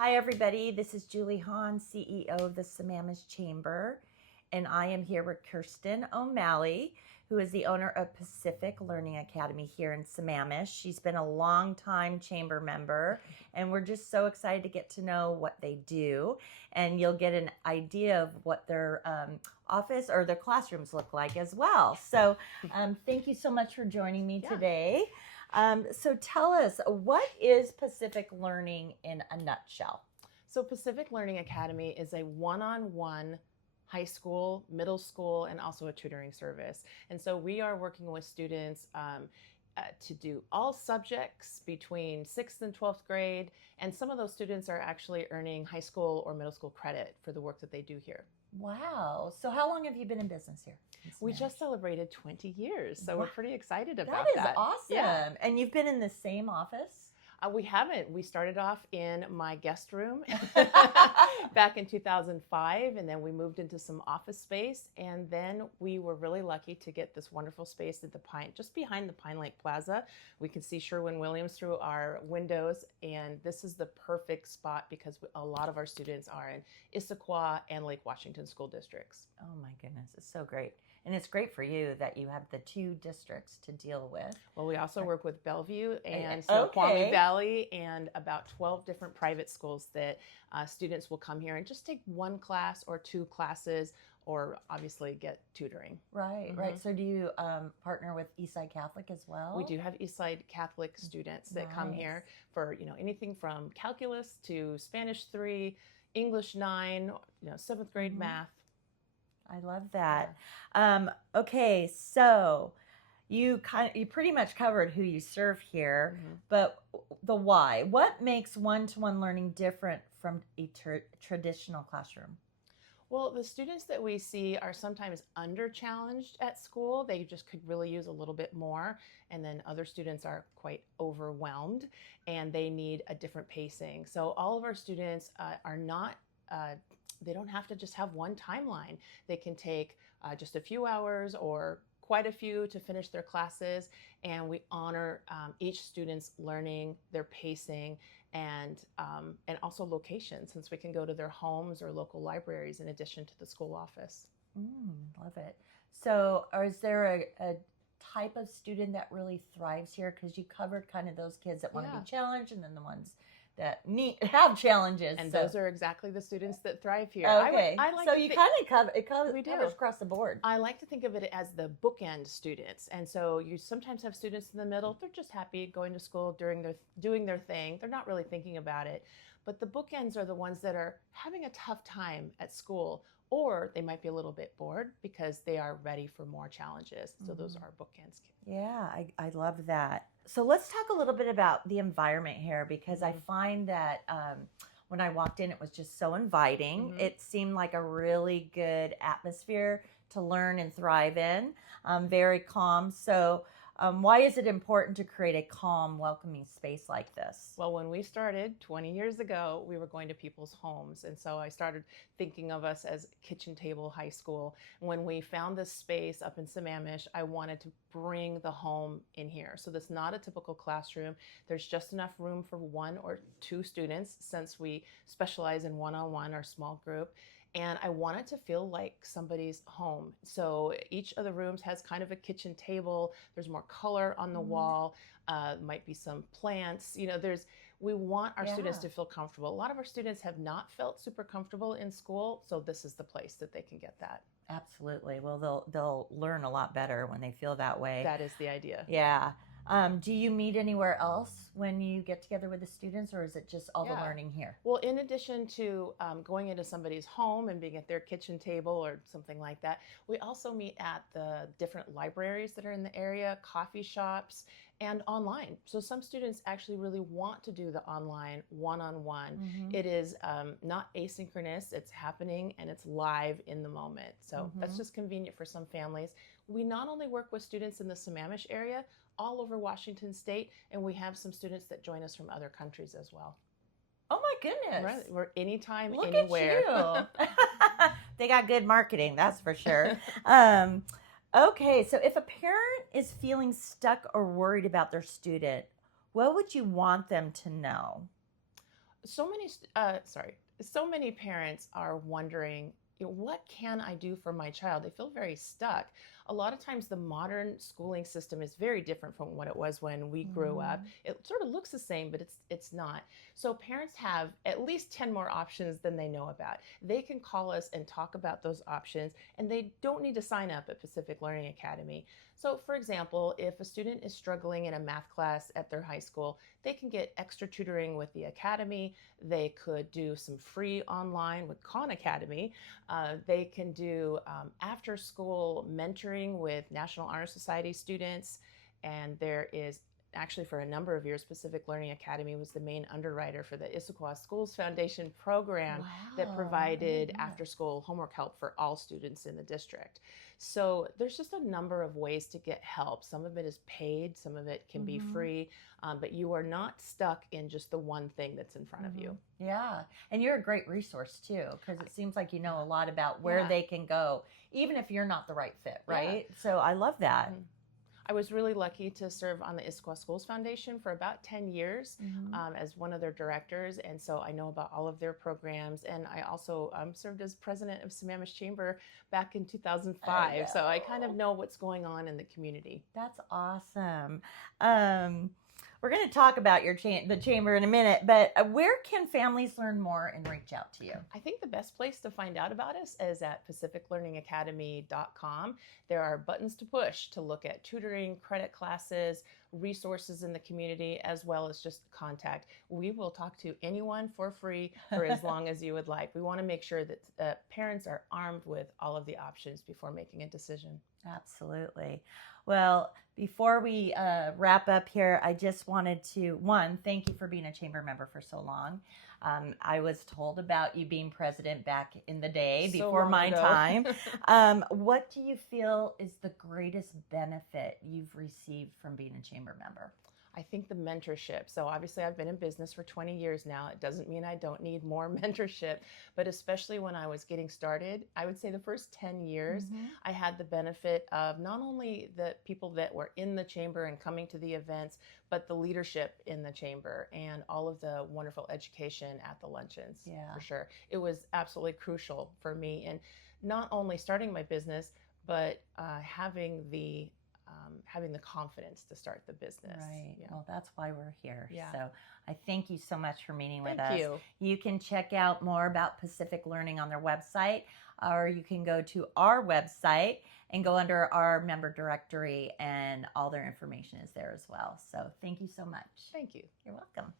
Hi, everybody. This is Julie Honn, CEO of the Sammamish Chamber, and I am here with Kirsten O'Malley, who is the owner of Pacific Learning Academy here in Sammamish. She's been a long-time chamber member, and we're just so excited to get to know what they do, and you'll get an idea of what their office or their classrooms look like as well. So thank you so much for joining me today. So tell us, what is Pacific Learning in a nutshell? So Pacific Learning Academy is a one-on-one high school, middle school, and also a tutoring service. And so we are working with students to do all subjects between 6th and 12th grade. And some of those students are actually earning high school or middle school credit for the work that they do here. Wow. So how long have you been in business here? We just celebrated 20 years, so we're pretty excited about that. That is awesome. Yeah. And you've been in the same office? We haven't. We started off in my guest room back in 2005, and then we moved into some office space, and then we were really lucky to get this wonderful space at the just behind the Pine Lake Plaza. We can see Sherwin-Williams through our windows, and this is the perfect spot because a lot of our students are in Issaquah and Lake Washington school districts. Oh my goodness, it's so great. And it's great for you that you have the two districts to deal with. Well, we also work with Bellevue and Snoqualmie Valley and about 12 different private schools that students will come here and just take one class or two classes, or obviously get tutoring. Right, right. So do you partner with Eastside Catholic as well? We do have Eastside Catholic students that come here for anything from calculus to Spanish 3, English 9, 7th grade math. I love that. Okay, so you pretty much covered who you serve here, but the why. What makes one-to-one learning different from a traditional classroom? Well, the students that we see are sometimes under-challenged at school. They just could really use a little bit more. And then other students are quite overwhelmed and they need a different pacing. So all of our students are not they don't have to just have one timeline. They can take just a few hours or quite a few to finish their classes, and we honor each student's learning, their pacing, and also location, since we can go to their homes or local libraries in addition to the school office. Love it. So is there a type of student that really thrives here? Because you covered kind of those kids that want to be challenged, and then the ones that have challenges. And those are exactly the students that thrive here. Okay. So you kind of covers across the board. I like to think of it as the bookend students. And so you sometimes have students in the middle. They're just happy going to school, doing their thing. They're not really thinking about it. But the bookends are the ones that are having a tough time at school, or they might be a little bit bored because they are ready for more challenges. So those are bookends. Yeah, I love that. So let's talk a little bit about the environment here, because I find that when I walked in, it was just so inviting. It seemed like a really good atmosphere to learn and thrive in, very calm. So why is it important to create a calm, welcoming space like this? Well, when we started 20 years ago, we were going to people's homes. And so I started thinking of us as kitchen table high school. When we found this space up in Sammamish, I wanted to bring the home in here. So this is not a typical classroom. There's just enough room for one or two students, since we specialize in one-on-one or small group. And I want it to feel like somebody's home. So each of the rooms has kind of a kitchen table. There's more color on the wall. Might be some plants. We want our students to feel comfortable. A lot of our students have not felt super comfortable in school, so this is the place that they can get that. Absolutely. Well, they'll learn a lot better when they feel that way. That is the idea. Yeah. Do you meet anywhere else when you get together with the students, or is it just all the learning here? Well, in addition to going into somebody's home and being at their kitchen table or something like that, we also meet at the different libraries that are in the area, coffee shops, and online. So some students actually really want to do the online one-on-one. It is not asynchronous, it's happening and it's live in the moment. So that's just convenient for some families. We not only work with students in the Sammamish area, all over Washington State, and we have some students that join us from other countries as well. Oh my goodness. Right. We're anytime, Look anywhere. At you. They got good marketing, that's for sure. Okay, so if a parent is feeling stuck or worried about their student, what would you want them to know? So many parents are wondering, what can I do for my child? They feel very stuck. A lot of times the modern schooling system is very different from what it was when we grew up. It sort of looks the same, but it's not. So parents have at least 10 more options than they know about. They can call us and talk about those options, and they don't need to sign up at Pacific Learning Academy. So for example, if a student is struggling in a math class at their high school, they can get extra tutoring with the academy. They could do some free online with Khan Academy. They can do after school mentoring with National Honor Society students. And there is actually, for a number of years, Pacific Learning Academy was the main underwriter for the Issaquah Schools Foundation program that provided after school homework help for all students in the district. So there's just a number of ways to get help. Some of it is paid, some of it can be free, but you are not stuck in just the one thing that's in front of you. Yeah. And you're a great resource too, because it seems like you know a lot about where they can go, even if you're not the right fit, right? So I love that. I was really lucky to serve on the Issaquah Schools Foundation for about 10 years as one of their directors. And so I know about all of their programs. And I also served as president of Sammamish Chamber back in 2005. So I kind of know what's going on in the community. That's awesome. We're going to talk about your the chamber in a minute, but where can families learn more and reach out to you? I think the best place to find out about us is at pacificlearningacademy.com. There are buttons to push to look at tutoring, credit classes, resources in the community, as well as just contact. We will talk to anyone for free for as long as you would like. We want to make sure that parents are armed with all of the options before making a decision. Absolutely. Well, before we wrap up here, I just wanted to, thank you for being a chamber member for so long. I was told about you being president back in the day, before my time. What do you feel is the greatest benefit you've received from being a chamber member? I think the mentorship. So obviously I've been in business for 20 years now. It doesn't mean I don't need more mentorship, but especially when I was getting started, I would say the first 10 years, I had the benefit of not only the people that were in the chamber and coming to the events, but the leadership in the chamber and all of the wonderful education at the luncheons, for sure. It was absolutely crucial for me in not only starting my business, but having the confidence to start the business. Right. Yeah. Well, that's why we're here. Yeah. So I thank you so much for meeting with Thank us. you. You can check out more about Pacific Learning on their website, or you can go to our website and go under our member directory, and all their information is there as well. So thank you so much. Thank you. You're welcome.